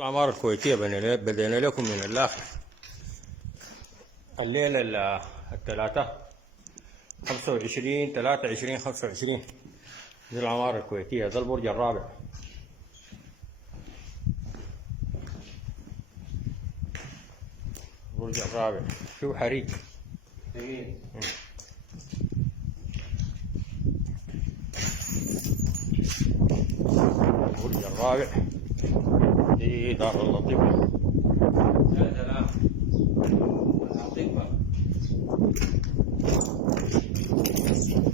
العمارة الكويتية بدينا لكم من الآخر. الليلة الثلاثة 25/3/2025. دي العمارة الكويتية، ده البرج الرابع. البرج الرابع فيه حريق. البرج الرابع دي دار اللطيفة. يا سلام. لطيفة.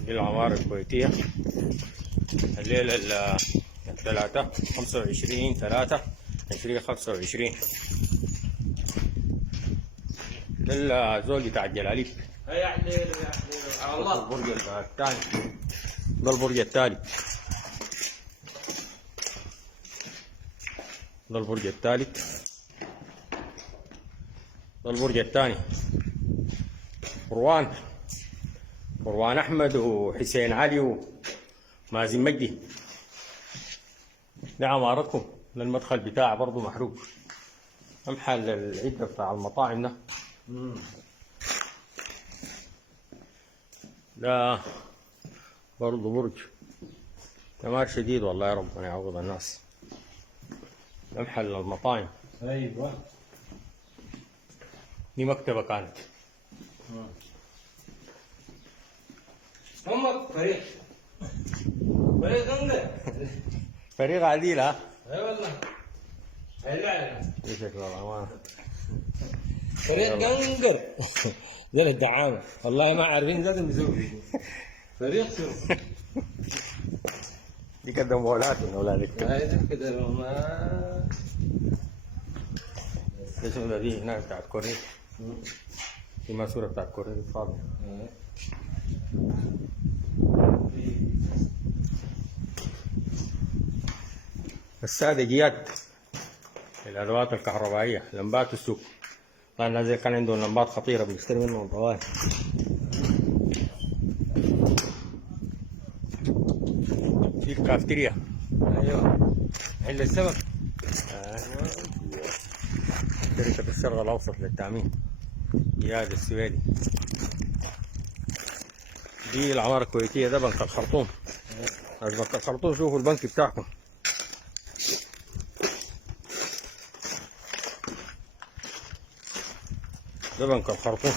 دي العمارة الكويتية. الليلة الثلاثة 25/3/2025. ده الزول بتاع الجلاليب. يا حليل يا حليل على الله. البرج الثاني، ده البرج الثالث. ده البرج الثالث. ده البرج الثاني. مروان أحمد وحسين علي ومازن مجدي. ده عمارتكم. ده المدخل بتاعه برضه محروق. محل العدة بتاع المطاعم ده. ده برضه برج دمار شديد والله، يا ربنا يعوض الناس. ده محل المطاعم. ايوه. دي مكتبة كانت. امك فريق غنقر. فريق عديل ها؟ اي والله. لا دي شكل الأمانة. فريق غنقر. زي الدعامة والله ما عارفين ذاتهم يسوي فريق شو. دي كده مولات من أولادك. هاي كده ما اسمه ده دي هناك بتاعت كوريا. في ماسورة بتاعت كوريا دي فاضية. السادجيات، الأدوات الكهربائية، لمبات السوق. طبعا الناس كان عندهم لمبات خطيرة بنشتري منهم طوال. دي الكافتيريا. ايوه. عند السمك. شركة الشرق الأوسط للتأمين، جهاز السويدي. دي العمارة الكويتية. ده بنك الخرطوم. بنك الخرطوم، شوفوا البنك بتاعكم. ده بنك الخرطوم.